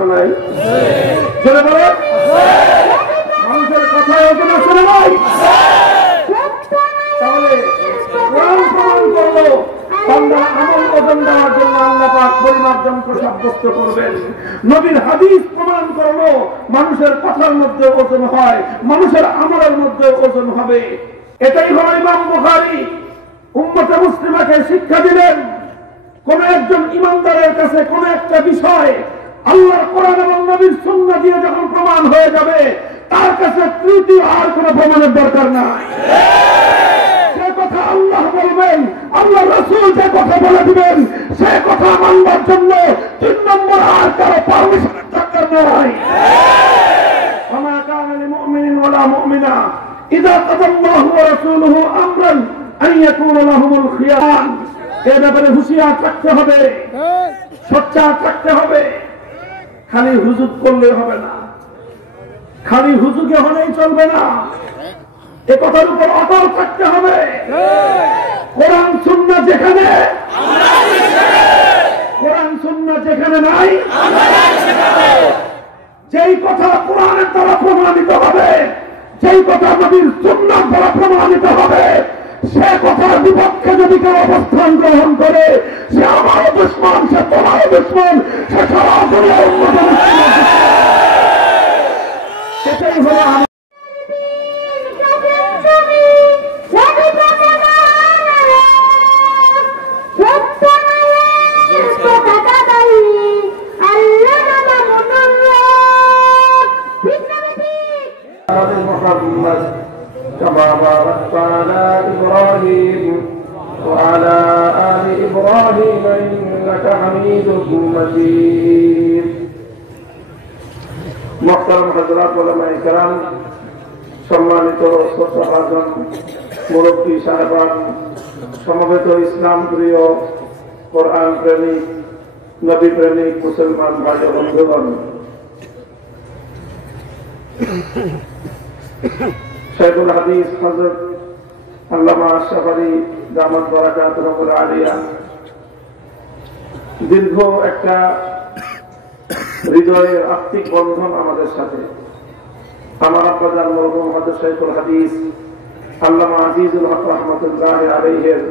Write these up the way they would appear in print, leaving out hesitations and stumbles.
না নাই? চলে বলে মানুষের কথায় ওজন আছে না নাই? তাহলে কোরআন প্রমাণ করলো বান্দার আমল ওজন দেওয়ার জন্য আল্লাহ পাক পরিমাপ যন্ত্র সাব্যস্ত করবেন। নবীর হাদিস প্রমাণ করলো মানুষের কথার মধ্যে ওজন হয়, মানুষের আমলের মধ্যে ওজন হবে। এটাই হলো ইমাম বুখারী উম্মতে মুসলিমাকে শিক্ষা দিলেন। কোন একজন ইমানদারের কাছে কোন একটা বিষয় আল্লাহর কোরআন এবং নবীর সুন্নাহ দিয়ে যখন প্রমাণ হয়ে যাবে, তার কাছে তৃতীয় আর কোন প্রমাণের দরকার নাই। সে কথা আল্লাহ বলবেন, আল্লাহ রাসূল যে কথা বলে দিবেন, সে কথা মানবার জন্য 3 নম্বর আর কারো পারমিশনের দরকার নাই। ওমা কানা লিমুমিনিন ওয়ালা মুমিনা ইযা কাদাল্লাহু ওয়া রাসূলুহু আমরান আন ইয়াকুনা লাহুমুল খিয়ার। এ ব্যাপারে হুঁশিয়ার থাকতে হবে, সোচ্চার থাকতে হবে। খালি হুজুগ করলে হবে না, খালি হুজুগে হলেই চলবে না, এ কথার উপর অটল থাকতে হবে। কোরআন সুন্নাহ যেখানে, কোরআন সুন্নাহ যেখানে নাই, যেই কথা কোরআনের দ্বারা প্রমাণিত হবে, যেই কথা নবীর সুন্নাহ দ্বারা প্রমাণিত হবে, সে কথার বিপক্ষে যদি কেউ অবস্থান গ্রহণ করে, সে আমারও দুশমন, সে তোমারও দুশমন, সে সারা দুনিয়ার উম্মতের দুশমন। সেটাই হলো كما باركت على إبراهيم وعلى آل إبراهيم إنك حميد مجيد। محترم حضرات উলামায়ে কেরাম, সম্মানিত শ্রদ্ধাভাজন মুরব্বী সাহেবান, সমবেত ইসলাম প্রিয়, কোরআন প্রেমিক, নবী প্রেমিক মুসলমান ভাই ও বন্ধুগণ, শাইখুল হাদিস হযরত আল্লামা আশরাফ আলী দামাত বারাকাতুহু আলিয়া দীর্ঘ একটা হৃদয়ের আত্মিক বন্ধন আমাদের সাথে। আমার আব্বাজান মরহুম হযরত শাইখুল হাদিস আল্লামা আজিজুল হক রাহমাতুল্লাহ আলাইহির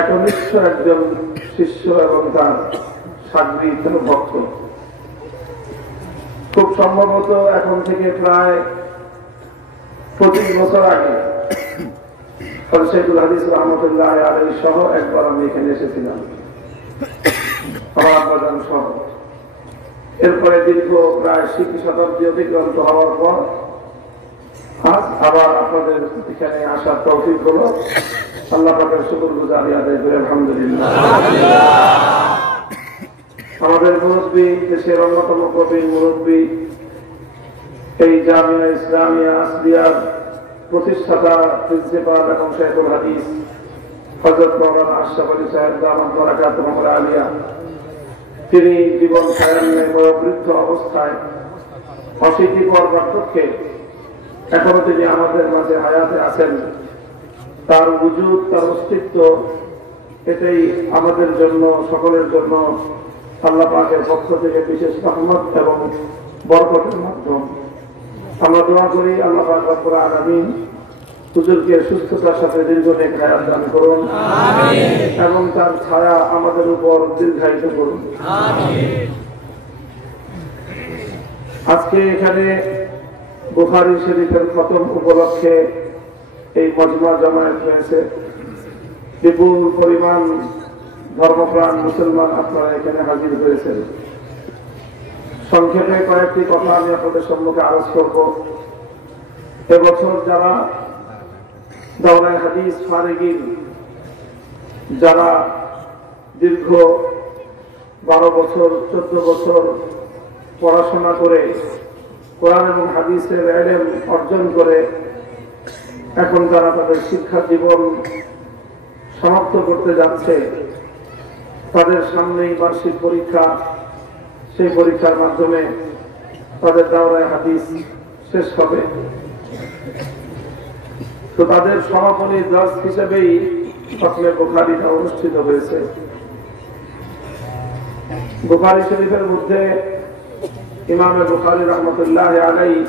একনিষ্ঠ একজন শিষ্য এবং তার সাগরিদ ও ভক্ত। খুব সম্ভবত এখন থেকে প্রায় 25 বছর আগে শাইখুল হাদিস রাহমাতুল্লাহ আলাইহি সহ একবার আমি এখানে এসেছিলাম, আমার আব্বাজান সহ। এরপরে দীর্ঘ প্রায় 60 শতাব্দী অতিক্রান্ত হওয়ার পর আজ আবার আপনাদের এখানে আসার তৌফিক হলো। আল্লাহ পাকের শুকরগুজারি আদায় করে আলহামদুলিল্লাহ। আমাদের মুরব্বী, দেশের অন্যতম প্রবীণ মুরব্বী, এই জামিয়া ইসলামিয়া আসলিয়ার প্রতিষ্ঠাতা, প্রিন্সিপাল এবং শাইখুল হাদিস হযরত মাওলানা আশরাফ আলী সাহেব দামাত বারাকাতুহু আলিয়া, তিনি জীবন সায়ান্নে বয়োবৃদ্ধ অবস্থায় অশীতিপর বার্ধক্যে এখনো তিনি আমাদের মাঝে হায়াতে আছেন। তার ওজুদ, তার অস্তিত্ব, এটাই আমাদের জন্য, সকলের জন্য আল্লাহ পাকের পক্ষ থেকে বিশেষ রহমত এবং বরকতের মাধ্যম। আমরা দোয়া করি আল্লাহ পাক রব্বুল আলামিন হুজুরকে সুস্থতার সাথে দীর্ঘনেক হায়াত দান করুন এবং তার ছায়া আমাদের উপর দীর্ঘায়িত করুন। আজকে এখানে বুখারী শরীফের খতম উপলক্ষে এই মজমা জামায়াত হয়েছে। বিপুল পরিমাণ ধর্মপ্রাণ মুসলমান আপনারা এখানে হাজির হয়েছেন। সংক্ষেপে কয়েকটি কথা আমি আপনাদের সম্মুখে আলোচ করব। এবছর যারা দাওরায়ে হাদিস ফারিগিন, যারা দীর্ঘ 12 বছর 14 বছর পড়াশোনা করে কোরআন এবং হাদিসের ইলম অর্জন করে এখন তারা তাদের শিক্ষা জীবন সমাপ্ত করতে যাচ্ছে, তাদের সামনেই বার্ষিক পরীক্ষা। সেই পরীক্ষার মাধ্যমে তাদের দাওরায়ে হাদিস শেষ হবে। তো তাদের সমাপনী দার্স হিসেবেই খতমে বুখারীটা অনুষ্ঠিত হয়েছে। বুখারী শরীফের মধ্যে ইমাম বুখারী রাহমাতুল্লাহ আলাইহি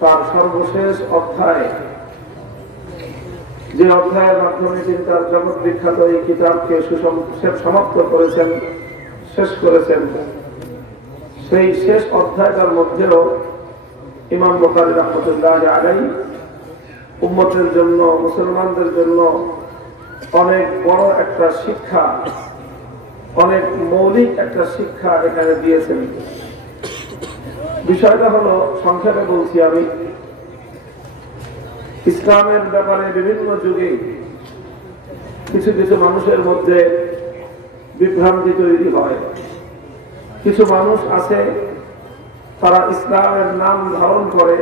তার সর্বশেষ অধ্যায়, যে অধ্যায়ের মাধ্যমে তিনি তার জগৎ বিখ্যাত এই কিতাবকে সমাপ্ত করেছেন, শেষ করেছেন, সেই শেষ অধ্যায়টার মধ্যেও ইমাম বুখারী রাহমাতুল্লাহ আলাইহি উম্মতের জন্য, মুসলমানদের জন্য অনেক বড় একটা শিক্ষা, অনেক মৌলিক একটা শিক্ষা এখানে দিয়েছেন। বিষয়টা হলো, সংক্ষেপে বলছি আমি, ইসলামের ব্যাপারে বিভিন্ন যুগে কিছু কিছু মানুষের মধ্যে বিভ্রান্তি তৈরি হয়। কিছু মানুষ আছে তারা ইসলামের নাম ধারণ করে,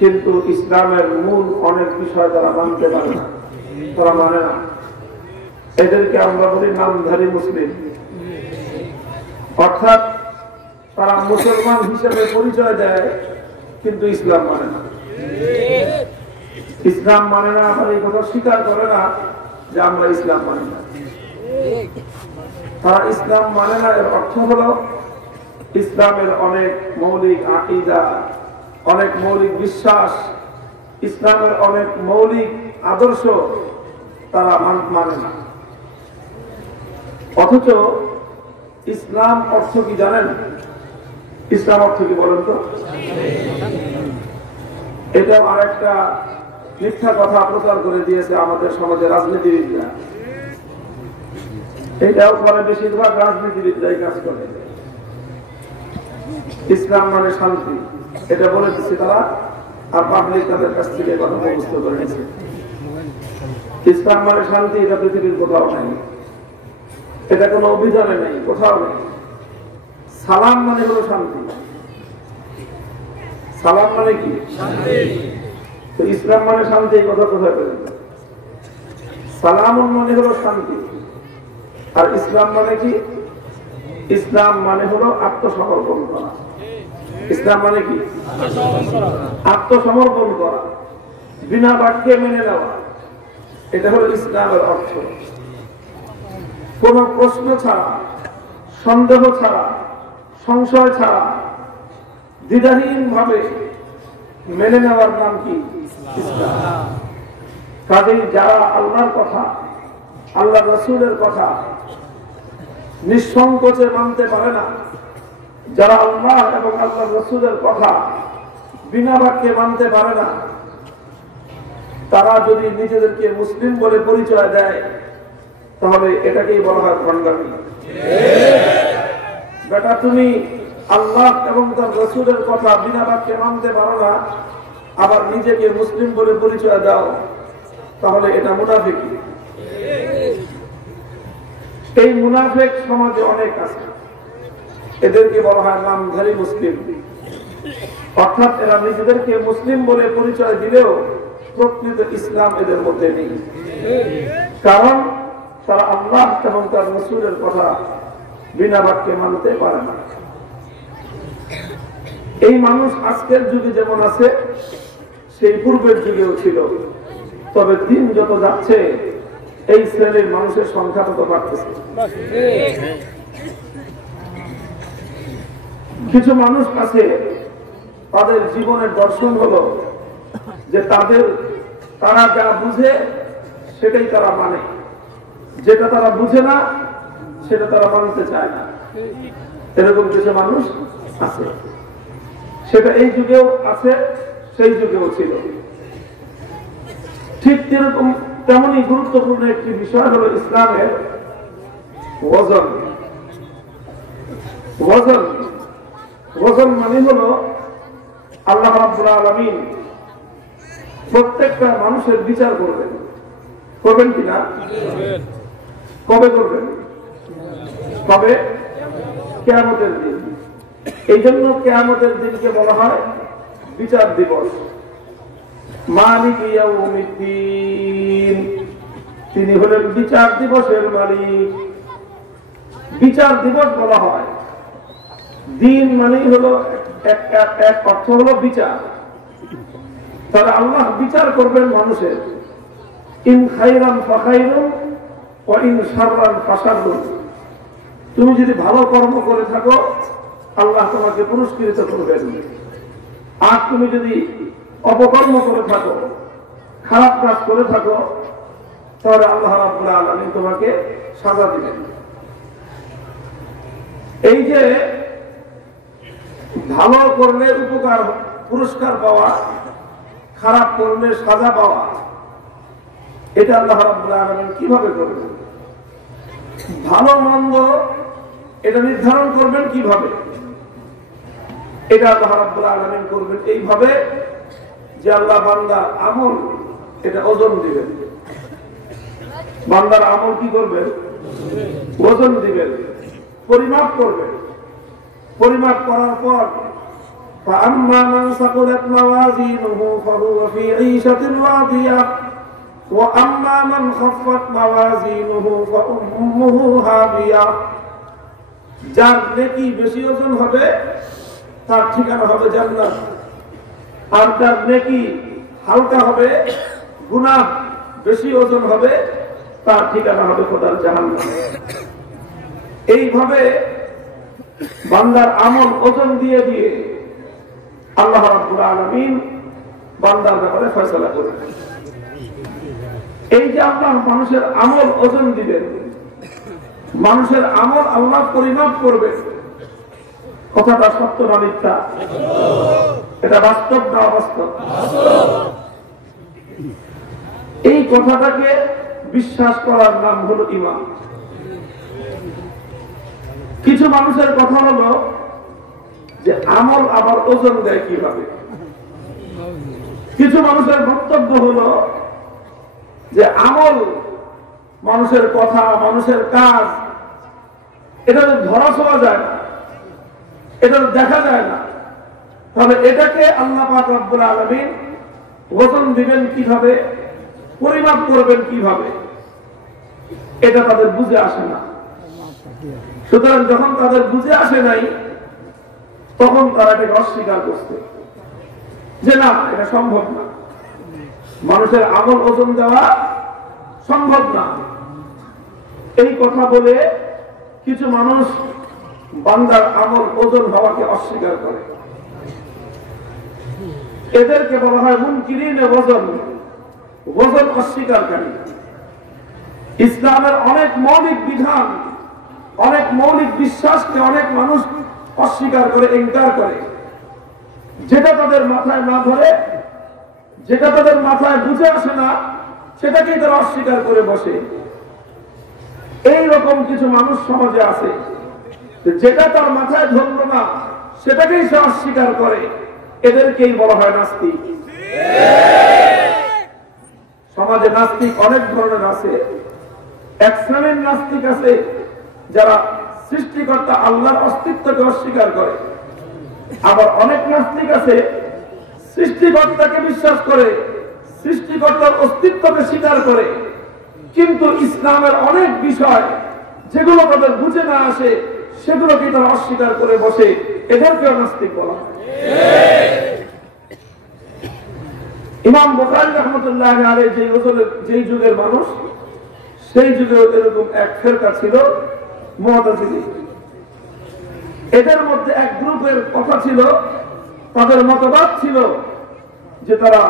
কিন্তু ইসলামের মূল অনেক বিষয় তারা মানতে পারে না, তারা মানে না। এদেরকে আমরা বলি নামধারী মুসলিম। অর্থাৎ তারা মুসলমান হিসেবে পরিচয় দেয়, কিন্তু ইসলাম মানে না। ইসলাম মানে না, আবার এই কথা স্বীকার করে না যে আমরা ইসলাম মানি না। তারা ইসলাম মানে না, এর অর্থ হলো ইসলামের অনেক মৌলিক আকীদা, অনেক মৌলিক বিশ্বাস, ইসলামের অনেক মৌলিক আদর্শ তারা মানে না। অথচ ইসলাম অর্থ কি জানেন? ইসলাম অর্থ কি বলেন তো? এটা আর একটা মিথ্যা কথা প্রচার করে দিয়েছে আমাদের সমাজের রাজনীতিবিদরা। এটাও পরে বেশিরভাগ রাজনীতিবিদরাই কাজ করে। ইসলাম মানে শান্তি, এটা বলে দিচ্ছে তারা, আর পাবলিক তাদের কাছ থেকে কথা মুখস্থ করে নিচ্ছে। ইসলাম মানে শান্তি, এটা পৃথিবীর কোথাও নেই, এটা কোনো অভিযানে নেই, কোথাও নেই। সালাম মানে হলো শান্তি। সালাম মানে কি? তো ইসলাম মানে শান্তি, এই কথা কোথায় পেলেন? সালাম মানে হলো শান্তি, আর ইসলাম মানে কি? ইসলাম মানে হলো আত্মসমর্পণ করা। ইসলাম মানে কি? আত্মসমর্পণ করা, বিনা বাক্যে মেনে নেওয়া, এটা হলো ইসলামের অর্থ। কোন প্রশ্ন ছাড়া, সন্দেহ ছাড়া, সংশয় ছাড়া দ্বিধাহীন ভাবে মেনে নেওয়ার নাম কি? ইসলাম। কাজেই যারা আল্লাহর কথা, আল্লাহ রাসূলের কথা নিঃসংকোচে মানতে পারে না, যারা আল্লাহ এবং আল্লাহ রাসূলের কথা বিনা বাক্যে মানতে পারে না, তারা যদি নিজেদেরকে মুসলিম বলে পরিচয় দেয়, তাহলে এটাকেই বলা হয় ভণ্ডামি। বেটা, তুমি আল্লাহ এবং তার রাসূলের কথা বিনা বাক্যে মানতে পারো না, আবার নিজেকে মুসলিম বলে পরিচয় দাও, তাহলে এটা মুনাফিকি। এই মুনাফিক সমাজে অনেক আছে, এদেরকে বলা হয় নামধারী মুসলিম। অর্থাৎ এরা নিজেদেরকে মুসলিম বলে পরিচয় দিলেও প্রকৃত ইসলাম এদের মধ্যে নেই, কারণ তারা আল্লাহ এবং তার রাসূলের কথা বিনা বাক্যে মানতে পারে না। এই মানুষ আজকের যুগে যেমন আছে, সেই পূর্বের যুগেও ছিল। তবে দিন যত যাচ্ছে, এই শ্রেণীর মানুষের সংখ্যা তত বাড়তেছে। কিছু মানুষ আছে, তাদের জীবনের দর্শন হলো যে তারা যা বুঝে সেটাই তারা মানে, যেটা তারা বুঝে না সেটা তারা মানতে চায় না। এরকম কিছু মানুষ আছে, সেটা এই যুগেও আছে, সেই যুগেও ছিল। ঠিক তেমনি গুরুত্বপূর্ণ একটি বিষয় হলো ইসলামের ওজন। ওজন ওজন মানে হলো আল্লাহ রাব্বুল আলামিন প্রত্যেকটা মানুষের বিচার করবেন। করবেন কিনা? কবে করবেন? কবে? কিয়ামতের দিন। এই জন্য কিয়ামতের দিনকে বলা হয় বিচার দিবস। মালিক ইয়াউমিদ্দিন, তিনি হলেন বিচার দিবসের মালিক। বিচার দিবস বলা হয়, দিন মানেই হলো এক অর্থ হলো বিচার। তাহলে আল্লাহ বিচার করবেন মানুষের, ইন খাইরান ফাখাইরুন ওয়া ইন শাররান ফাশাররুন। তুমি যদি ভালো কর্ম করে থাকো আল্লাহ তোমাকে পুরস্কৃত করবেন। আর তুমি যদি অপকর্ম করে থাকো, খারাপ কাজ করে থাকো, তাহলে আল্লাহ রাব্বুল আলামিন তোমাকে সাজা দিবেন। এই যে ভালো করলে উপকার পুরস্কার পাওয়া, খারাপ করলে সাজা পাওয়া, এটা আল্লাহ রাব্বুল আলামিন কিভাবে করবেন? ভালো মন্দ এটা নির্ধারণ করবেন কিভাবে? এটা আল্লাহ রাব্বুল আলামিন করবেন এইভাবে যে আল্লাহ বান্দার আমল এটা ওজন দিবেন। বান্দার আমল কি করবেন? ওজন দিবেন, পরিমাপ করবেন। পরিমাপ করার পর فأما من ثقلت موازينه فهو في عيشة راضية وأما من خفت موازينه فأمه هاوية। যার নেকি বেশি ওজন হবে তার ঠিকানা হবে জান্নাত, আর যার নেকি হালকা হবে, গুনাহ বেশি ওজন হবে, তার ঠিকানা হবে খোদার জাহান্নাম। এইভাবে বান্দার আমল ওজন দিয়ে দিয়ে আল্লাহ রাব্বুল আলামিন বান্দার ব্যাপারে ফয়সালা করবেন। এই যে আল্লাহ মানুষের আমল ওজন দিবেন, মানুষের আমল আল্লাহ পরিমাপ করবেন, কথাটা সত্য না মিথ্যা? এটা বাস্তব না অবাস্তব? এই কথাটাকে বিশ্বাস করার নাম হলো ঈমান। কিছু মানুষের কথা হলো যে আমল আবার ওজন দেয় কিভাবে। কিছু মানুষের বক্তব্য হলো যে আমল, মানুষের কথা, মানুষের কাজ, এটা তো ধরা ছোঁয়া যায় না, এটা তো দেখা যায় না, তাহলে এটাকে আল্লাহ পাক রব্বুল আলামিন ওজন দিবেন কিভাবে, পরিমাপ করবেন কিভাবে, এটা তাদের বুঝে আসে না। সুতরাং যখন তাদের বুঝে আসে নাই, তখন তারা এটাকে অস্বীকার করছে যে না, এটা সম্ভব না, মানুষের আমল ওজন দেওয়া সম্ভব না। এই কথা বলে কিছু মানুষ বান্দার আমল ওজন হওয়াকে অস্বীকার করে। এদেরকে বলা হয় মুনকিরিনে ওজন, ওজন অস্বীকারী। ইসলামের অনেক মৌলিক বিধান, অনেক মৌলিক বিশ্বাসকে অনেক মানুষ অস্বীকার করে, ইনকার করে। যেটা তাদের মাথায় না ধরে, যেটা তাদের মাথায় বুঝে আসে না, সেটাকেই তারা অস্বীকার করে বসে। এই রকম কিছু মানুষ সমাজে আছে, যেটা তার মাথায় ধরল না সেটাকেই সে অস্বীকার করে। এদেরকেই বলা হয় নাস্তিক। সমাজে নাস্তিক অনেক ধরনের আছে। এক শ্রেণীর নাস্তিক আছে যারা সৃষ্টিকর্তা আল্লাহর অস্তিত্বকে অস্বীকার করে। আবার অনেক নাস্তিক আছে সৃষ্টিকর্তাকে বিশ্বাস করে, সৃষ্টিকর্তার অস্তিত্বকে স্বীকার করে, কিন্তু ইসলামের অনেক বিষয় যেগুলো তাদের বুঝে না আসে সেগুলোকে তারা অস্বীকার করে বসে। এদেরকেও নাস্তিক বলা হয়। ইমাম বুখারী রাহমাতুল্লাহি আলাইহি যে যুগের মানুষ, সেই যুগে এরকম এক ফেরকা ছিল মুতাজিলি। এদের মধ্যে এক গ্রুপের কথা ছিল, তাদের মতবাদ ছিল যে তারা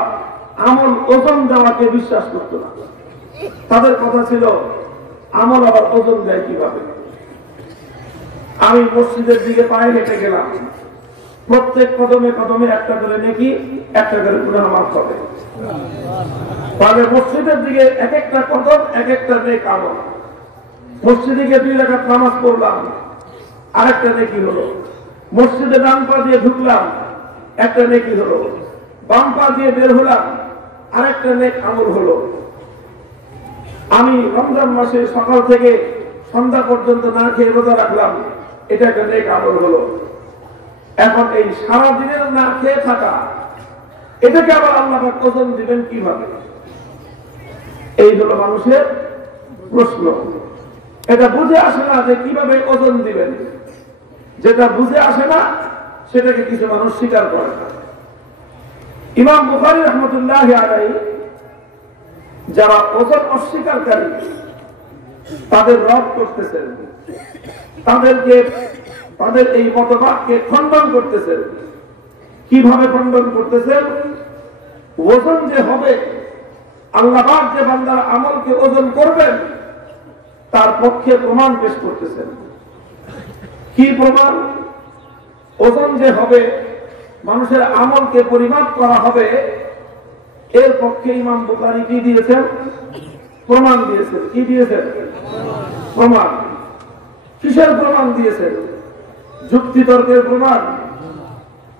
আমল ওজন দেওয়াকে বিশ্বাস করত না। তাদের কথা ছিল আমল আবার ওজন দেয় কিভাবে। আমি মসজিদের দিকে পায়ে হেঁটে গেলাম, প্রত্যেক কদমে কদমে একটা করে নেকি, একটা করে গুনাহ মাফ হবে। তাহলে মসজিদের দিকে এক একটা কদম এক একটা নেক আমল। মসজিদে গিয়ে 2 রাকাত নামাজ পড়লাম, আরেকটা নেকি হলো। মসজিদে ডান পা দিয়ে ঢুকলাম, একটা নেকি হলো। বাম পা দিয়ে বের হলাম, আরেকটা নেক আমল হলো। আমি রমজান মাসে সকাল থেকে সন্ধ্যা পর্যন্ত না খেয়ে রোজা রাখলাম, এটা একটা নেক আমল হলো। এখন এই সারা দিনের না খেয়ে থাকা, এটাকে আবার আল্লাহ পাক ওজন দিবেন কিভাবে? এই হলো মানুষের প্রশ্ন। এটা বুঝে আসে না যে কিভাবে ওজন দিবেন। যেটা বুঝে আসে না সেটাকে কিছু মানুষ স্বীকার করে না। ইমাম বুখারী রাহমাতুল্লাহি আলাইহি যারা ওজন অস্বীকারী, তাদের রদ করতেছেন, তাদেরকে তাদের এই মতবাদকে খণ্ডন করতেছেন। কিভাবে খণ্ডন করতেছেন? ওজন যে হবে, আল্লাহ পাক যে বান্দার আমলকে ওজন করবেন তার পক্ষে প্রমাণ পেশ করতেছেন। কি প্রমাণ? ওজন যে হবে, মানুষের আমলকে পরিমাপ করা হবে, এর পক্ষে ইমাম বুখারী কি দিয়েছেন? প্রমাণ দিয়েছেন। কি দিয়েছেন? প্রমাণ। কিসের প্রমাণ দিয়েছেন? যুক্তি তর্কের প্রমাণ।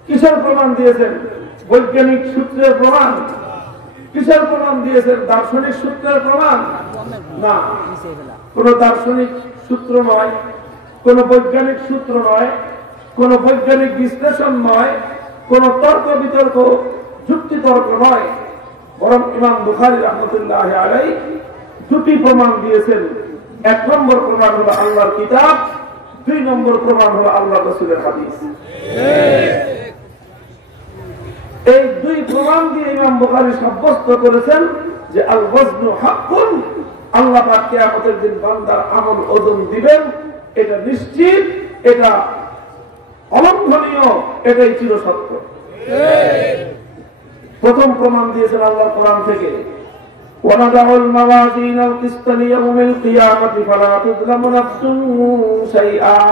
কিসের প্রমাণ দিয়েছেন? বৈজ্ঞানিক সূত্রের প্রমাণ। কিসের প্রমাণ দিয়েছেন? দার্শনিক সূত্রের প্রমাণ না, কোন দার্শনিক সূত্র নয়, কোন বৈজ্ঞানিক সূত্র নয়, কোন বৈজ্ঞানিক বিশ্লেষণ নয়, কোন তর্ক বিতর্ক যুক্তি তর্ক নয়, বরং ইমাম বুখারী রাহমাতুল্লাহি আলাইহি দুটি প্রমাণ দিয়েছেন। এক নম্বর প্রমাণ হলো আল্লাহর কিতাব, দুই নম্বর প্রমাণ হলো আল্লাহর রাসূলের হাদিস। এই দুই প্রমাণ দিয়ে ইমাম বুখারী সাব্যস্ত করেছেন যে আল ওয়াজনু হাক্কুন, আল্লাহ পাক কিয়ামতের দিন বান্দার আমল ওজন দিবেন, এটা নিশ্চিত, এটা অলঙ্ঘনীয়, এটাই চিরসত্য। প্রথম প্রমাণ দিয়েছেন আল্লাহর কোরআন থেকে, وَنَضَعُ الْمَوَازِينَ الْقِسْطَ لِيَوْمِ الْقِيَامَةِ فَلَا تُظْلَمُ نَفْسٌ شَيْئًا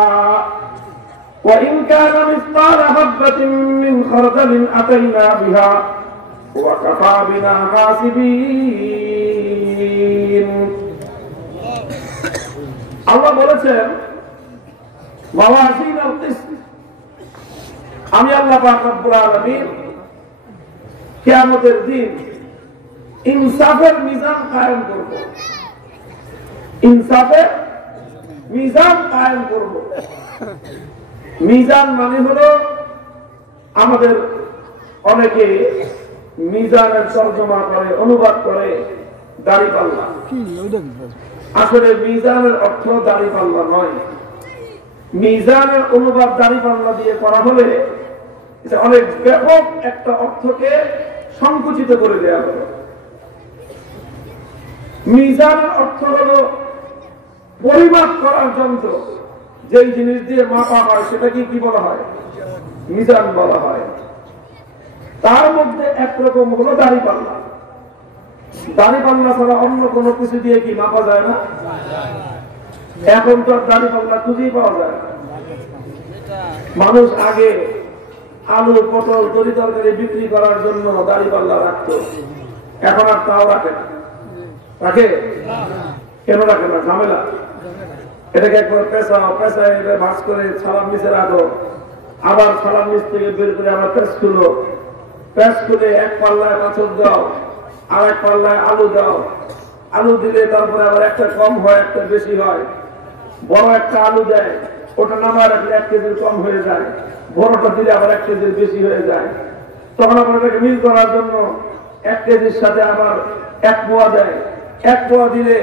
وَإِنْ كَانَ مِثْقَالَ حَبَّةٍ مِّنْ خَرْدَلٍ أَتَيْنَا بِهَا وَكَفَى بِنَا حَاسِبِينَ। আল্লাহ বলেছেন মাওয়াজিন আল কিসত, আমি আল্লাহ পাক রব্বুল আলামিন কিয়ামতের দিন ইনসাফের মিজান কায়েম করব। ইনসাফের মিজান কায়েম করব। মিজান মানে হলো, আমাদের অনেকে মিজানের তরজমা করে, অনুবাদ করে দাড়িপাল্লা। আসলে মিজানের অর্থ দাড়িপাল্লা নয়। মিজানের অনুবাদ দাড়িপাল্লা দিয়ে করা হলে এটা অনেক ব্যাপক একটা অর্থকে সংকুচিত করে দেওয়া হলো। মিজানের অর্থ হলো পরিমাপ করার যন্ত্র, যেই জিনিস দিয়ে মাপা হয় সেটাকে কি বলা হয়? মিজান বলা হয়। তার মধ্যে একরকম হলো দাড়িপাল্লা। দাড়িপাল্লা ছাড়া অন্য কোনো কিছু দিয়ে কি মাপা যায় না? এখন তো দাড়িপাল্লা খুঁজেই পাওয়া যায় না। মানুষ আগে আলু, পটল, তরি তরকারি বিক্রি করার জন্য দাড়িপাল্লা রাখতো, এখন আর তাও রাখে না। রাখে? কেন রাখে না? ঝামেলা। এটাকে একবার পেঁচায় ভাঁজ করে ছালার নিচে রাখো, আবার ছালার নিচ থেকে বের করে আবার পেঁচ খুলো, পেঁচ খুলে এক পাল্লায় পাথর দাও, আর এক পাল্লায় আলু দাও। আলু দিলে তারপরে আবার একটা কম হয়, একটা বেশি হয়। বড় একটা আলু দেয়, ওটা নামা রাখলে 1 কেজির কম হয়ে যায়, বড়টা দিলে আবার 1 কেজির বেশি হয়ে যায়। তখন আবার এটাকে মিল করার জন্য 1 কেজির সাথে আবার 1 পোয়া দেয়, 1 পোয়া দিলে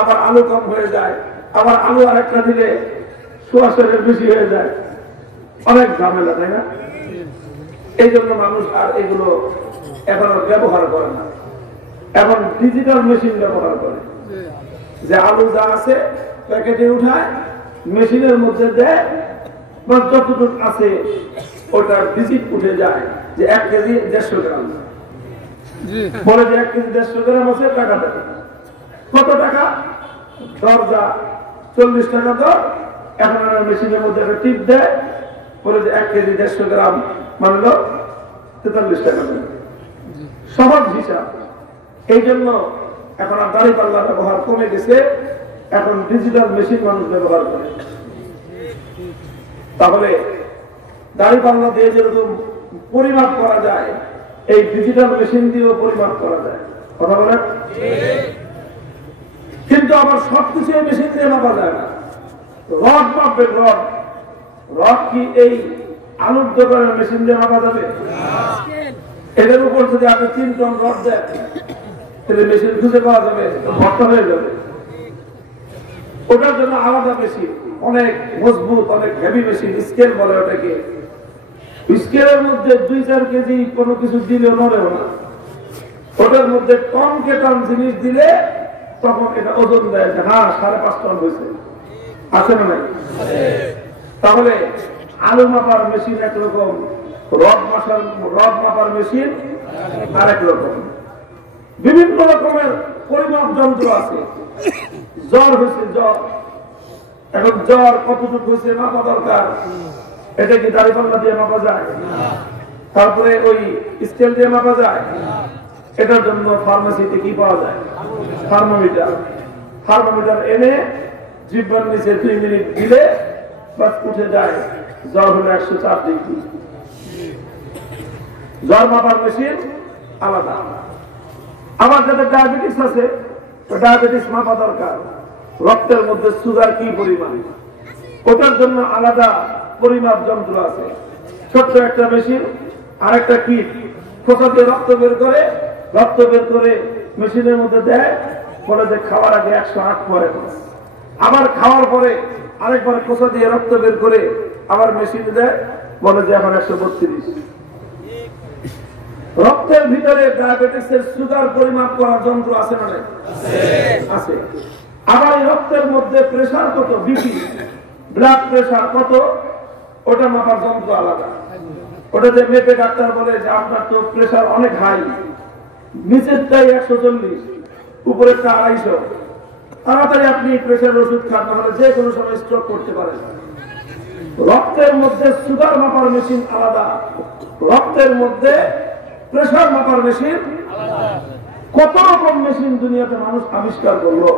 আবার আলু কম হয়ে যায়, আবার আলু আর একটা দিলে 1.25 বেশি হয়ে যায়। অনেক ঝামেলা, তাই না? এই জন্য মানুষ আর এগুলো এখন আর ব্যবহার করে না। এখন ডিজিটাল মেশিন ব্যবহার করে, যে আলু যা আছে প্যাকেটে উঠায়, মেশিনের মধ্যে দেয়, বা যতটুকু আছে ওটার ডিজিট উঠে যায় যে 1 কেজি 150 গ্রাম। বলে যে 1 কেজি 150 গ্রাম আছে, টাকা দেবে। কত টাকা? দরজা 40 টাকা দর। এখন মেশিনের মধ্যে একটা টিপ দেয়, বলে যে 1 কেজি 150 গ্রাম মানলো 43 টাকা দেবে। সহজ হিসাব। এই জন্য এখন আর দাড়িপাল্লা ব্যবহার কমে গেছে, এখন ডিজিটাল মেশিন মানুষ ব্যবহার করে। তাহলে দাড়িপাল্লা দিয়ে যেরকম পরিমাপ করা যায়, এই ডিজিটাল মেশিন দিয়েও পরিমাপ করা যায়। কথা বলেন? কিন্তু আবার সবকিছু মেশিন দিয়ে মাপা যায় না। Rod মাপবে, rod. রড কি এই আলুর দোকানের মেশিন দিয়ে মাপা যাবে? এদের উপর যদি আপনি 3 টন রড দেন, তাহলে মেশিন খুঁজে পাওয়া যাবে, ভর্তা হয়ে যাবে। ওটার জন্য আলাদা মেশিন, অনেক মজবুত, অনেক হেভি মেশিন, স্কেল বলে ওটাকে। স্কেলের মধ্যে 2-4 কেজি কোনো কিছু দিলে নড়েও না। ওটার মধ্যে টনকে টন জিনিস দিলে তখন এটা ওজন দেয় যে হ্যাঁ 5.5 টন হয়েছে। আছে না নাই? তাহলে আলু মাপার মেশিন একরকম, রড মাপার মেশিন আরেক রকম। বিভিন্ন রকমের পরিমাপ যন্ত্র আছে। জ্বর হয়েছে, জ্বর, এখন জ্বর কতটুকু হয়েছে মাপা দরকার, এটা কি দাড়িপাল্লা দিয়ে মাপা যায়? তারপরে ওই স্কেল দিয়ে মাপা যায়? এটার জন্য ফার্মেসিতে কি পাওয়া যায়? থার্মোমিটার। থার্মোমিটার এনে জিহ্বার নিচে 2 মিনিট দিলে বাস উঠে যায়, জ্বর হলো 104 ডিগ্রি। জ্বর মাপার মেশিন আলাদা। আমার যাদের ডায়াবেটিস আছে, ডায়াবেটিস মাপা দরকার, রক্তের মধ্যে সুগার কি পরিমাণ, ওটার জন্য আলাদা পরিমাপ যন্ত্র আছে। ছোট্ট একটা মেশিন আর একটা কিট, খোসা দিয়ে রক্ত বের করে মেশিনের মধ্যে দেয়, বলে যে খাওয়ার আগে 108 পরে, আবার খাওয়ার পরে আরেকবার খোসা দিয়ে রক্ত বের করে আবার মেশিনে দেয়, বলে যে এখন 132। রক্তের ভিতরে ডায়াবেটিসের সুগার পরিমাপ করার যন্ত্র আছে মানে আছে। আবার রক্তের মধ্যে প্রেসার কত, বিপি, ব্লাড প্রেসার কত, ওটা মাপার যন্ত্র আলাদা। ওটাতে মেপে ডাক্তার বলে যে আপনার তো প্রেসার অনেক হাই, নিচেরটাই 140, উপরেরটা 250, তাড়াতাড়ি আপনি প্রেসার ওষুধ খান, নাহলে যে কোনো সময় স্ট্রোক করতে পারেন। রক্তের মধ্যে সুগার মাপার মেশিন আলাদা, রক্তের মধ্যে প্রেসার মাপার মেশিন আলাদা। কত রকম মেশিন দুনিয়াতে মানুষ আবিষ্কার করলো।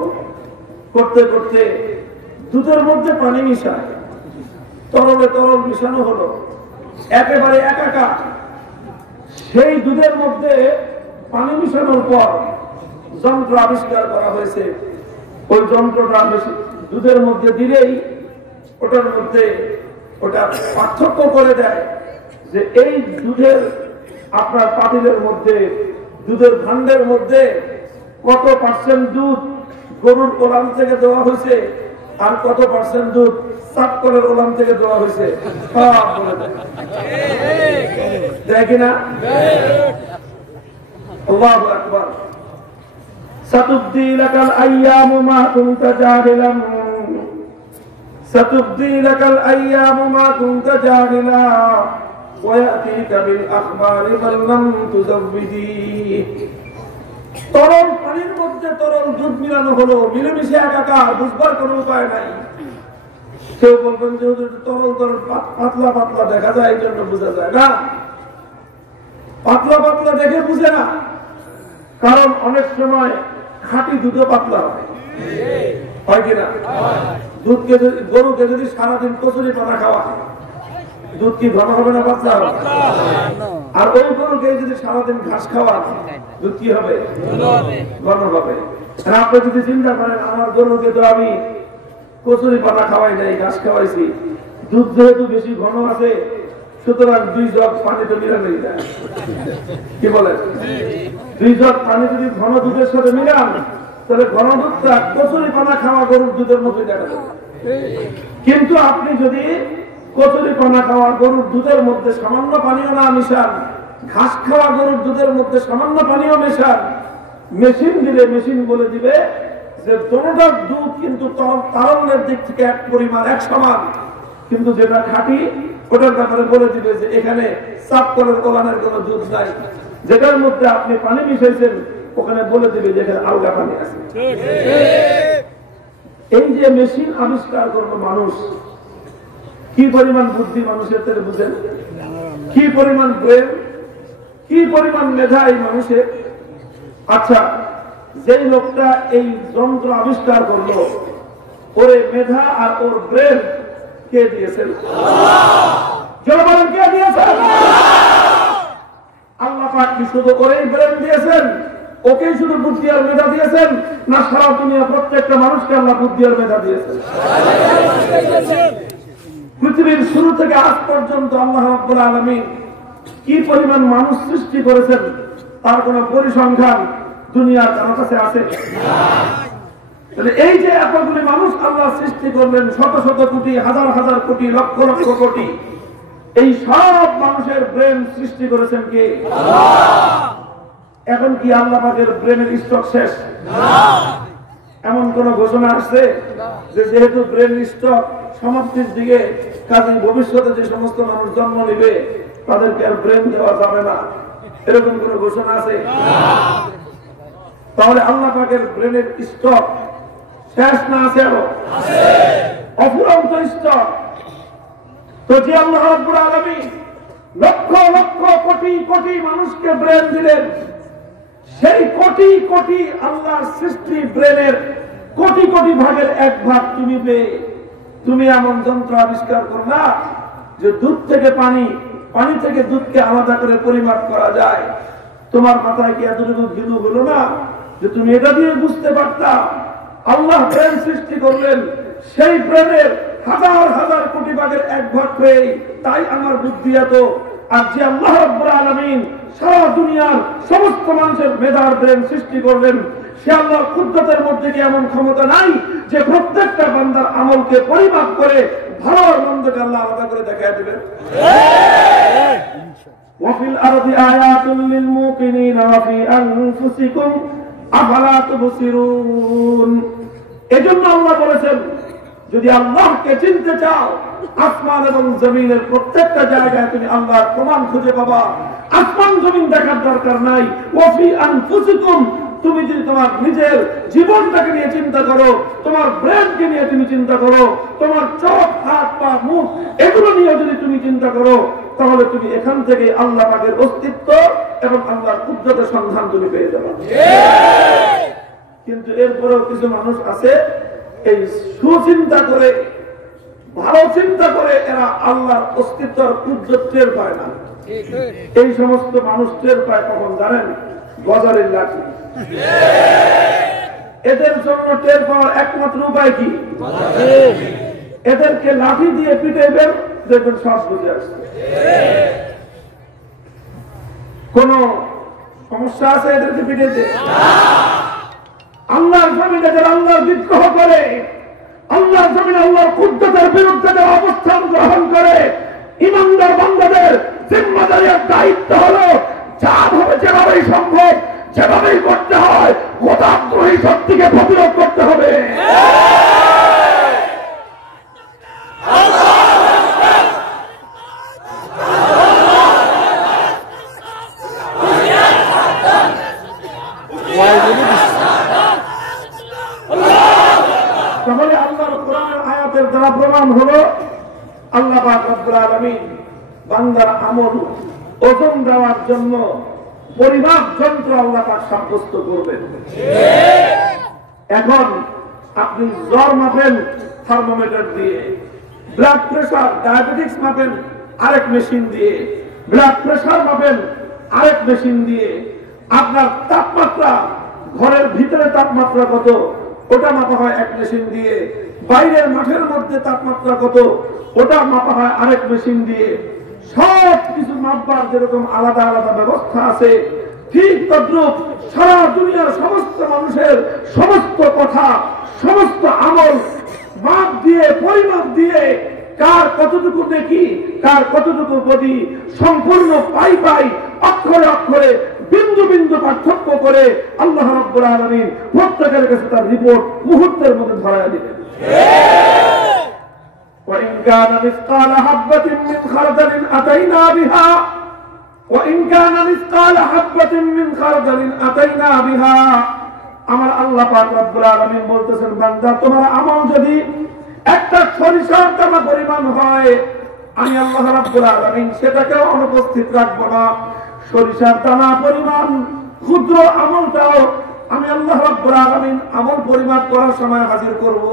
করতে করতে দুধের মধ্যে পানি মিশায়, তরলে তরল মিশানো হলো, একেবারে একাকার। সেই দুধের মধ্যে পানি মিশানোর পর যন্ত্র আবিষ্কার করা হয়েছে। ওই যন্ত্রটা দুধের মধ্যে দিলেই ওটার মধ্যে ওটা পার্থক্য করে দেয় যে এই দুধের আপনার পাতিলের মধ্যে, দুধের ভান্ডের মধ্যে কত পার্সেন্ট দুধ গরুর ওলান থেকে দেওয়া হয়েছে আর কত পার্সেন্ট দুধ চাপকলের ওলান থেকে দেওয়া হয়েছে, সব বলে দেয় কিনা? আল্লাহু আকবার। সাতুবদি লাকাল আইয়ামু মা কুনতা জাহিলান, সাতুবদি লাকাল আইয়ামু মা কুনতা জাহিলা ওয়া ইয়াতিকা বিল আখবারি ফাল্লাম তুযাব্বিদি। তরল পানির মধ্যে তরল দুধ মিলানো হলো, মিলেমিশে একাকার, বুঝবার কোনো উপায় নাই। কেউ বলবেন যে তরল তরল পাতলা পাতলা দেখা যায়, এই জন্য বোঝা যায় না। পাতলা পাতলা দেখে বুঝে না, কারণ অনেক সময় খাঁটি দুধও পাতলা হয় কিনা? দুধকে যদি, গরুকে যদি সারাদিন কচুরি পানা খাওয়া, দুধ কি ঘন হবে না পাতলা হবে? আর ওই গরুকে যদি সারাদিন ঘাস খাওয়া, দুধ কি হবে? ঘন হবে। আপনি যদি চিন্তা করেন আমার গরুকে তো আমি কচুরি পানা খাওয়াই নাই, ঘাস খাওয়াইছি, দুধ যেহেতু বেশি ঘন আছে, সুতরাং 2 জগ পানি তো মিলানো যায়। কি বলেন? 2 জগ পানি যদি ঘন দুধের সাথে মিলান, তাহলে ঘন দুধটা কচুরি পানা খাওয়া গরুর দুধের মতোই দেখা যাবে। কিন্তু আপনি যদি কচুরি পানা খাওয়া গরুর দুধের মধ্যে সামান্য পানিও না মিশান, ঘাস খাওয়া গরুর দুধের মধ্যে সামান্য পানিও মেশান, মেশিন দিলে মেশিন বলে দিবে যে দুটোটার দুধ কিন্তু তারল্যের দিক থেকে এক পরিমাণ, এক সমান, কিন্তু যেটা খাঁটি ওটার ব্যাপারে বলে দিবে যে এখানে চাপকলের ওলানের কোনো দুধ নাই। যেটার মধ্যে আপনি পানি মিশাইছেন ওখানে বলে দিবে যে এখানে আলগা পানি আছে। এই যে মেশিন আবিষ্কার করলো মানুষ, কি পরিমাণ বুদ্ধি মানুষের থেকে বুঝেন, কি পরিমাণ ব্রেন, কি পরিমাণ মেধা এই মানুষের। আচ্ছা, যেই লোকটা এই যন্ত্র আবিষ্কার করলো, ওরে মেধা আর ওর ব্রেন কে দিয়েছেন? কে দিয়েছেন? আল্লাহ পাক কি শুধু ওরেই ব্রেন দিয়েছেন, ওকেই শুধু বুদ্ধি আর মেধা দিয়েছেন, না সারা দুনিয়া প্রত্যেকটা মানুষকে আল্লাহ বুদ্ধি আর মেধা দিয়েছেন? পৃথিবীর শুরু থেকে আজ পর্যন্ত আল্লাহ রাব্বুল আলামিন কি পরিমাণ মানুষ সৃষ্টি করেছেন তার কোন পরিসংখ্যান দুনিয়ার কারো কাছে আছে? তাহলে এই যে এতগুলি মানুষ আল্লাহ সৃষ্টি করলেন, শত শত কোটি, হাজার হাজার কোটি, লক্ষ লক্ষ কোটি, এই সব মানুষের ব্রেন সৃষ্টি করেছেন কে? এখন কি আল্লাহ পাকের ব্রেনের স্টক শেষ? এমন কোন ঘোষণা আসছে যে যেহেতু ব্রেন স্টক সমাপ্তির দিকে, কাজে ভবিষ্যতে যে সমস্ত মানুষ জন্ম নিবে তাদেরকে আর ব্রেন দেওয়া যাবে না, এরকম কোন ঘোষণা আছে? তাহলে আল্লাহ পাকের ব্রেনের স্টক শেষ না আছে? আরো অফুরন্ত স্টক। তো যে আল্লাহ রাব্বুল আলামিন লক্ষ লক্ষ কোটি কোটি মানুষকে ব্রেন দিলেন, সেই কোটি কোটি আল্লাহর সৃষ্টি ব্রেনের কোটি কোটি ভাগের এক ভাগ তুমি পেয়ে তুমি এমন যন্ত্র আবিষ্কার করলা যে দুধ থেকে পানি, পানি থেকে দুধকে আলাদা করে পরিমাপ করা যায়। তোমার মাথায় কি এতটুকু ঘিলু হলো না যে তুমি এটা দিয়ে বুঝতে পারতা? আল্লাহ ব্রেন সৃষ্টি করলেন, সেই ব্রেনের হাজার হাজার কোটি ভাগের এক ভাগ পেয়ে তাই আমার বুদ্ধি এত। আর যে আল্লাহ রাব্বুল আলামিন সারা দুনিয়ার সমস্ত মানুষের মেধার ব্রেন সৃষ্টি করলেন, সে আল্লাহর কুদরতের মধ্যে কি এমন ক্ষমতা নাই যে প্রত্যেকটা বান্দার আমলকে পরিমাপ করে ভালো আর মন্দকে আল্লাহ আলাদা করে দেখায় দিবেন? ওয়াফিল আরদি আয়াতুল লিল মুকিনিনা ওয়া ফি আনফুসিকুম আফালা তুবসিরুন। এজন্য আল্লাহ বলেছেন, যদি আল্লাহকে চিনতে চাও আসমান এবং জমিনের প্রত্যেকটা জায়গায় তুমি আল্লাহর প্রমাণ খুঁজে পাবা। আসমান জমিন দেখার দরকার নাই। ওয়াফি আনফুসিকুম, তুমি যদি তোমার নিজের জীবনটাকে নিয়ে চিন্তা করো, তোমার ব্রেনকে নিয়ে তুমি চিন্তা করো, তোমার চোখ, হাত, পা, মুখ এগুলো নিয়ে যদি তুমি চিন্তা করো, তাহলে তুমি এখান থেকে আল্লাহ পাকের অস্তিত্ব এবং আল্লাহর কুদরতের সন্ধান তুমি পেয়ে যাবে। কিন্তু এরপরেও কিছু মানুষ আছে, এই সুচিন্তা করে, ভালো চিন্তা করে এরা আল্লাহর অস্তিত্বের কুদরত টের পায় না। এই সমস্ত মানুষ টের পায় কখন জানেন? গজারের লাঠি। এদের জন্য টের পাওয়ার একমাত্র উপায় কি? এদেরকে লাঠি দিয়ে পিটাইবেন, দেখবেন শ্বাস বুঝে আসছে। কোন সমস্যা আছে এদেরকে পিটাইতে? আল্লাহর জমিনে যারা আল্লাহর বিদ্রোহ করে, আল্লাহর জমিনে আল্লাহর কুদরতের বিরুদ্ধে যারা অবস্থান গ্রহণ করে, ইমানদার বান্দাদের জিম্মাদারি আর দায়িত্ব হলো যেভাবেই সম্ভব যেভাবেই করতে হয় খোদাদ্রোহী শক্তিকে প্রতিরোধ করতে হবে। তাহলে আল্লাহর কোরআনের আয়াতের দ্বারা প্রমাণ হলো আল্লাহ পাক রব্বুল আলামিন বান্দার আমল ওজন দেওয়ার জন্য পরিমাপ যন্ত্র আল্লাহ পাক সাব্যস্ত করবেন। এখন আপনি জ্বর মাপেন থার্মোমিটার দিয়ে, ব্লাড প্রেসার, ডায়াবেটিস মাপেন আরেক মেশিন দিয়ে, ব্লাড প্রেসার মাপেন আরেক মেশিন দিয়ে, আপনার তাপমাত্রা, ঘরের ভিতরে তাপমাত্রা কত ওটা মাপা হয় এক মেশিন দিয়ে, বাইরের মাঠের মধ্যে তাপমাত্রা কত ওটা মাপা হয় আরেক মেশিন দিয়ে। সব কিছু মাপবার যেরকম আলাদা আলাদা ব্যবস্থা আছে, ঠিক তদ্রুপ সারা দুনিয়ার সমস্ত মানুষের সমস্ত কথা, সমস্ত আমল মাপ দিয়ে, পরিমাপ দিয়ে, কার কতটুকু দেখি, কার কতটুকু বদি, সম্পূর্ণ পাই পাই, অক্ষরে অক্ষরে, বিন্দু বিন্দু পার্থক্য করে আল্লাহ রাব্বুল আলামিন প্রত্যেকের কাছে তার রিপোর্ট মুহূর্তের মধ্যে ধরায় দিবেন। وإن كان مثقال حبة من خردل أتينا بها وإن كان مثقال حبة من خردل أتينا بها। আমার আল্লাহ পাক রব্বুল আলামিন বলতেছেন, বান্দা তোমার আমল যদি একটা সরিষার দানা পরিমাণ হয়, আমি আল্লাহ রাব্বুল আলামিন সেটাকেও অনুপস্থিত রাখবো না। সরিষার দানা পরিমাণ ক্ষুদ্র আমলটাও আমি আল্লাহ রাব্বুল আলামিন আমল পরিমাপ করার সময় হাজির করব।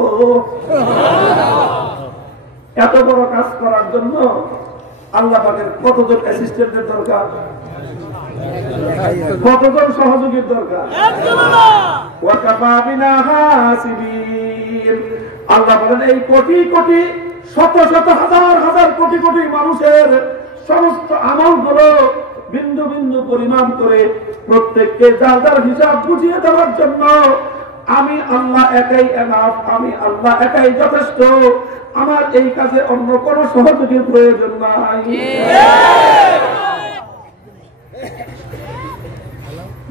এত বড় কাজ করার জন্য আল্লাহ পাকের কতজন অ্যাসিস্ট্যান্টের দরকার, কতজন সহযোগীর দরকার? আল্লাহ বলেন, এই কোটি কোটি শত শত হাজার হাজার কোটি কোটি মানুষের সমস্ত আমলগুলো বিন্দু বিন্দু পরিমাণ করে প্রত্যেককে যার যার হিসাব বুঝিয়ে দেওয়ার জন্য আমি আল্লাহ একাই এনাফ, আমি আল্লাহ একাই যথেষ্ট। আমার এই কাজে অন্য কোন সহযোগীর প্রয়োজন নাই।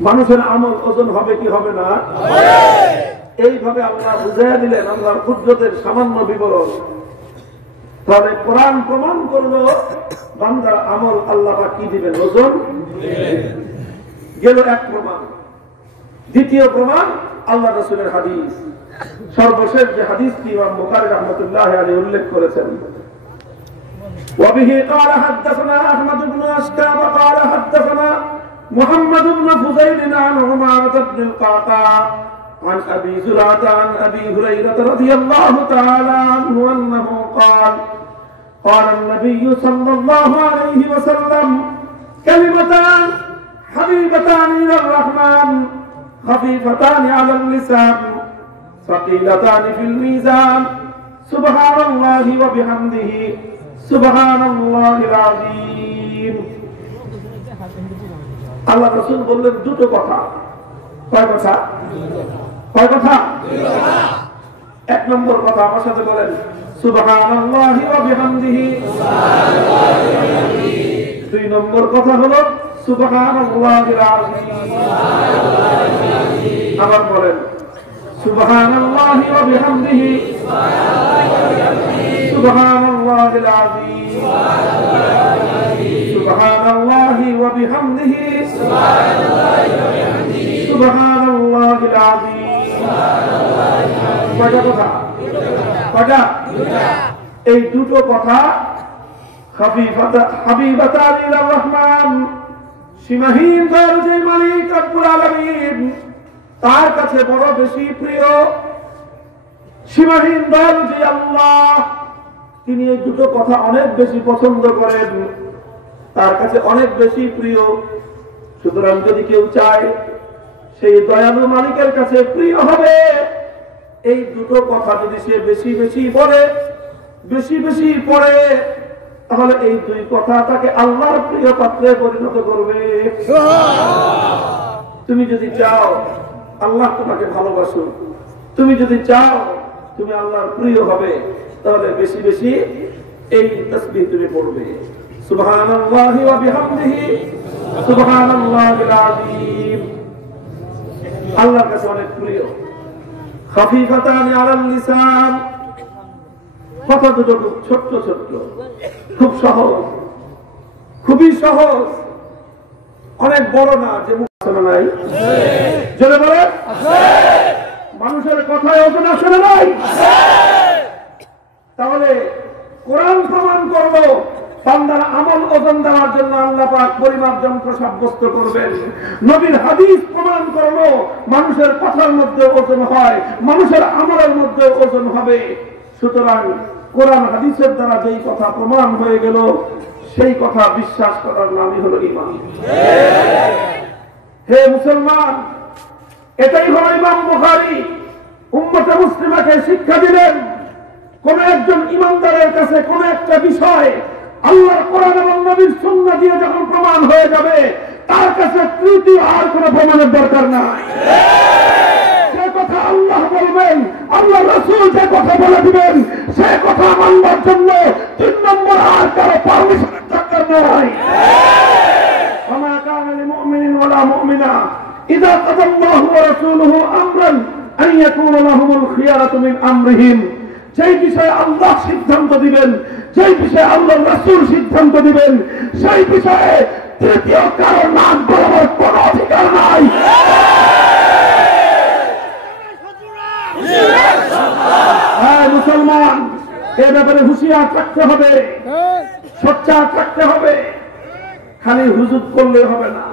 মানুষের আমল ওজন হবে কি হবে না? এইভাবে আল্লাহ বুঝাইয়া দিলেন আল্লাহর কুদরতের সামান্য বিবরণ। তাহলে কোরআন প্রমাণ করলো বান্দার আমল আল্লাহ কি দিবেন, ওজন গেল এক প্রমাণ। দ্বিতীয় প্রমাণ আল্লাহ রাসূলের হাদিস। সর্বশেষ যে হাদিসটি ইমাম বুখারী রাহমাতুল্লাহ আলাইহি উল্লেখ করেছেন, وبه قال حدثنا احمد بن اشكاب قال حدثنا محمد بن فضيل عن عمارة بن القعقاع عن ابي زرعة عن ابي هريرة رضي الله تعالى عنه انه قال قال النبي صلى الله عليه وسلم كلمتان حبيبتان الى الرحمن خفيفتان على اللسان ثقيلتان في الميزان سبحان الله وبحمده সুবহানাল্লাহিল আযীম। আল্লাহ রাসূল বললেন দুটো কথা। কয় কথা? কয় কথা? এক নম্বর কথা আমার সাথে বলেন, সুবহানাল্লাহি ওয়া বিহামদিহি। দুই নম্বর কথা হলো সুবহানাল্লাহিল আযীম। আবার বলেন, সুবহানাল্লাহি ওয়া বিহামদিহি সুবহানাল্লাহিল আযীম। সুবহানাল্লাহি ওয়া বিহামদিহি সুবহানাল্লাহিল আযীম। কয়টা কথা? কয়টা? এই দুটো কথা হাবিবাতান ইলার রহমান, সীমাহীন দয়ালু যে মালিক রব্বুল আলামিন, তার কাছে বড় বেশি প্রিয়। সীমাহীন দয়ালু যে আল্লাহ, তিনি এই দুটো কথা অনেক বেশি পছন্দ করেন, তার কাছে অনেক বেশি প্রিয়। সুতরাং যদি কেউ চায় সেই দয়ালু মালিকের কাছে প্রিয় হবে, এই দুটো কথা যদি সে বেশি বেশি পড়ে, তাহলে এই দুই কথা তাকে আল্লাহর প্রিয় পাত্রে পরিণত করবে। তুমি যদি চাও আল্লাহ তোমাকে ভালোবাসুন, তুমি যদি চাও তুমি আল্লাহর প্রিয় হবে, তাহলে বেশি বেশি এই তাসবিহ তুমি পড়বে, সুবহানাল্লাহি ওয়া বিহামদিহি সুবহানাল্লাহিল আযীম। আল্লাহর কাছে অনেক প্রিয়। খাফিফাতান আলাল লিসান, কথা দুটো খুব ছোট্ট ছোট্ট, খুব সহজ, খুবই সহজ, অনেক বড় না। যে মুখ নাই জোরে বলে মানুষের কথায় ওজন আছে না নাই? তাহলে কোরআন প্রমাণ করলো বান্দার আমল ওজন দেওয়ার জন্য আল্লাহ পাক পরিমাপ যন্ত্র সাব্যস্ত করবেন। নবীর হাদিস প্রমাণ করলো মানুষের কথার মধ্যে ওজন হয়, মানুষের আমলের মধ্যে ওজন হবে। সুতরাং কোরআন হাদিসের দ্বারা যেই কথা প্রমাণ হয়ে গেল, সেই কথা বিশ্বাস করার নামই হলো ঈমান। হে মুসলমান, এটাই হলো ইমাম বুখারী উম্মতে মুসলিমাকে শিক্ষা দিলেন। কোন একজন ইমানদারের কাছে কোন একটা বিষয় আল্লাহর কোরআন এবং নবীর সুন্নাহ দিয়ে যখন প্রমাণ হয়ে যাবে, তার কাছে তৃতীয় আর কোন প্রমাণের দরকার নাই। যে কথা আল্লাহ বলবেন, আল্লাহ রাসূল যে কথা বলে দিবেন, সে কথা মানবার জন্য তিন নম্বর আর কারো পারমিশনের দরকার নাই। ওমা কানা লিমুমিনিন ওয়ালা মুমিনা ইযা কাদাল্লাহু ওয়া রাসূলুহু আমরান আন ইয়াকুনা লাহুমুল খিয়ারাতু মিন আমরিহিম। যেই বিষয়ে আল্লাহ সিদ্ধান্ত দিবেন, যেই বিষয়ে আল্লাহর রাসূল সিদ্ধান্ত দিবেন, সেই বিষয়ে তৃতীয় কারো নাক বলার কোনো অধিকার নাই। হ্যাঁ মুসলমান, এ ব্যাপারে হুঁশিয়ার থাকতে হবে, সোচ্চার থাকতে হবে। খালি হুজুগ করলে হবে না,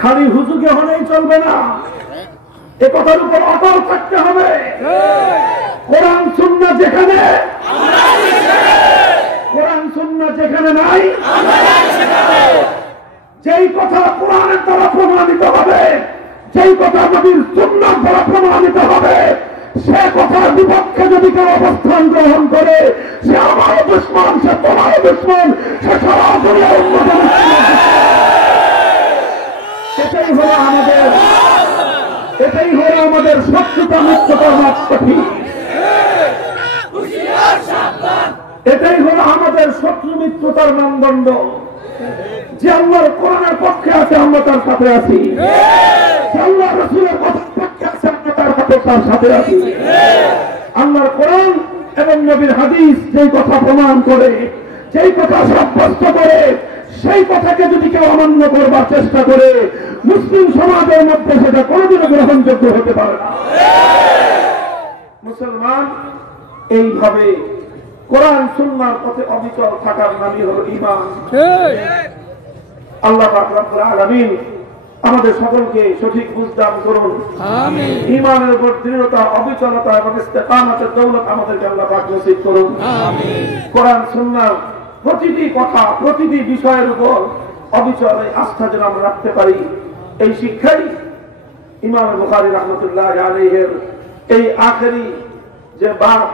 খালি হুজুগে হলেই চলবে না, এ কথার উপর অটল থাকতে হবে। কোরআন সুন্নাহ যেখানে, কোরআন সুন্নাহ যেখানে নাই, যেই কথা কোরআনের দ্বারা প্রমাণিত হবে, যেই কথা নবীর সুন্নাহ দ্বারা প্রমাণিত হবে, সে কথার বিপক্ষে যদি কেউ অবস্থান গ্রহণ করে, সে আমারও দুশমন, সে তোমারও দুশমন, সে সারা দুনিয়ার উম্মত। এটাই হলো আমাদের, এটাই হলো আমাদের শত্রুতা মুক্ত করার কঠিন, এটাই হলো আমাদের শত্রু মিত্রতার মানদণ্ড। যে আল্লাহর কোরআনের পক্ষে আছে আমরা তার সাথে আছি, যে আল্লাহ রাসূলের কথার পক্ষে আছে আমরা তার সাথে আছি। আল্লাহর কোরআন এবং নবীর হাদিস যেই কথা প্রমাণ করে, যেই কথা সাব্যস্ত করে, সেই কথাকে যদি কেউ অমান্য করবার চেষ্টা করে, মুসলিম সমাজের মধ্যে সেটা কোনোদিনও গ্রহণযোগ্য হতে পারে না। মুসলমান এইভাবে কোরআন সুন্নাহর পথে অবিচল থাকার নামই হলো ঈমান। আল্লাহ পাক রব্বুল আলামিন আমাদের সকলকে সঠিক বুঝদান করুন। আমিন। ঈমানের উপর দৃঢ়তা, অবিচলতা এবং ইস্তেকামতের দৌলত আমাদেরকে আল্লাহ পাক নসিব করুন। আমিন। কোরআন সুন্নাহর প্রতিটি কথা, প্রতিটি বিষয়ের উপর অবিচল আস্থা যেন আমরা রাখতে পারি, এই শিক্ষাই ইমাম বুখারী রাহমাতুল্লাহ আলাইহির এই আখেরি যে বাব,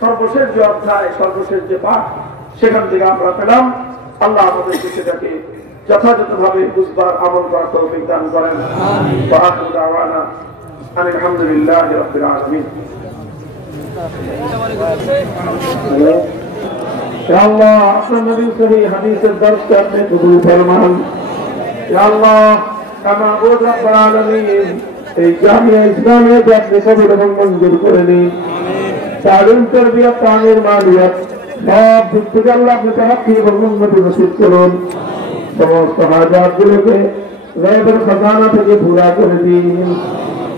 সর্বশেষ যে অধ্যায়, সর্বশেষ যে পাঠ, সেখান থেকে আমরা পেলাম। আল্লাহ আমাদেরকে সেটাকে যথাযথভাবে বুঝবার, আমল করার তৌফিক দান করেন। ওয়া আখিরু দাওয়ানা আলহামদুলিল্লাহি রাব্বিল আলামিন। या अल्लाह अपने नबी सही हदीस दर्ज करने कबूल फरमान। या अल्लाह माबूद रब्बुल आलमीन এই জামিয়া ইসলামে আপনি কবুল এবং মঞ্জুর করে নিন। তালিম তারবিয়াত তামির মালিয়াত সব দিক থেকে আল্লাহ আপনি তারাক্কি এবং উন্নতি নসিব করুন। সমস্ত হাজাতগুলোকে গায়বের খাজানা থেকে পুরা করে দিন।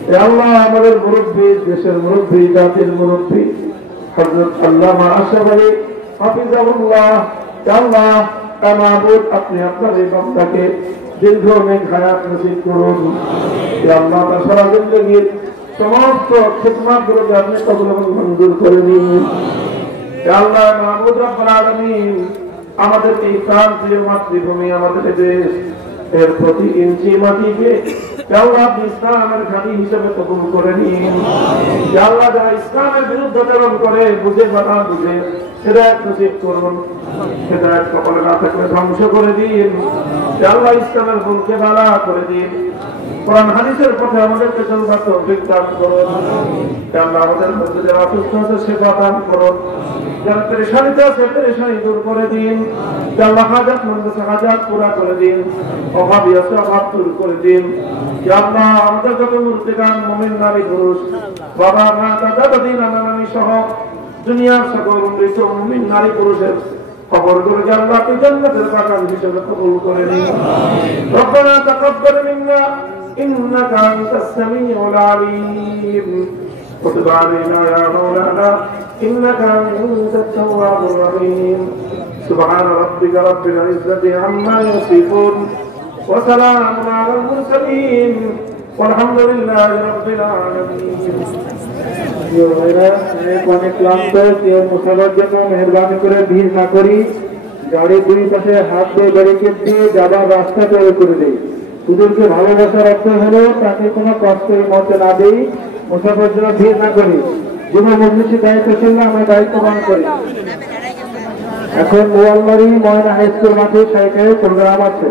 হে আল্লাহ আমাদের মুরব্বী, দেশের মুরব্বী, জাতির মুরব্বী হযরত আল্লামা আশরাফ আলী হাফিজাহুল্লাহ, হে আল্লাহ মাবুদ আপনি আপনার এই বান্দাকে দীর্ঘ নেক হায়াত নসিব করুন। হে আল্লাহ তার সারা জিন্দেগীর সমস্ত খিদমতগুলোকে আপনি কবুল এবং মঞ্জুর করে নিন। হে আল্লাহ মাবুদ রব্বুল আলামিন আমাদের এই প্রান্তীয় মাতৃভূমি, আমাদের দেশ, এর প্রতি ইঞ্চি মাটিকে আল্লাহ ইসলামের ঘাঁটি হিসেবে কবুল করে নিন। আল্লাহ যারা ইসলামের বিরুদ্ধাচরণ করে, বুঝে বা না বুঝে, হেদায়েত নসিব করুন। হেদায়েত কপালে না থাকলে ধ্বংস করে দিন। আল্লাহ ইসলামের ভুলকে বালা করে দিন। কোরআন হাদিসের পথে আমাদেরকে চলবার তৌফিক দান করুন। আল্লাহ আমাদের মধ্যে যারা অসুস্থ আছে সেবা দান করুন। যারা পেরেশানিতে আছে পেরেশানি দূর করে দিন। আল্লাহ হাজাত মন্দ হাজাত পুরা করে দিন। অভাবী আছে অভাব দূর করে দিন। আল্লাহ আমাদের যত মুরতাকান মুমিন নারী পুরুষ, বাবা মা দাদা দাদি নানা নানি সহ দুনিয়ার সকল মৃত মুমিন নারী পুরুষের কবরগুলো আল্লাহ আপনি জান্নাতের বাগান হিসেবে কবুল করে নিন। রব্বানা তাকাব্বাল মিন্না ইন্নাকা আনতাস সামিউল আলিম ওয়া তুব আলাইনা ইয়া মাওলানা ইন্নাকা আনতাত তাওয়াবুর রহিম। সুবহান রাব্বিকা রাব্বিল ইজ্জাতি আম্মা ইয়াসিফুন ওয়া সালামুন আলাল মুরসালিন ওয়ালহামদুলিল্লাহি রাব্বিল আলামিন। অনেক ক্লান্ত, কেউ মুসাফার জন্য মেহরবানি করে ভিড় না করি। গাড়ির দুই পাশে হাত দিয়ে ব্যারিকেড দিয়ে যাবার রাস্তা তৈরি করে দেই। ওদেরকে ভালোবাসার অর্থ হলো তাকে কোনো কষ্ট মতে না দেই, মুসাফার জন্য ভিড় না করি। যুব মজলিসের দায়িত্বশীল আমরা দায়িত্ব পালন করি। এখন মোয়াল্লারি ময়না হাই স্কুল মাঠে সাইকেলের প্রোগ্রাম আছে।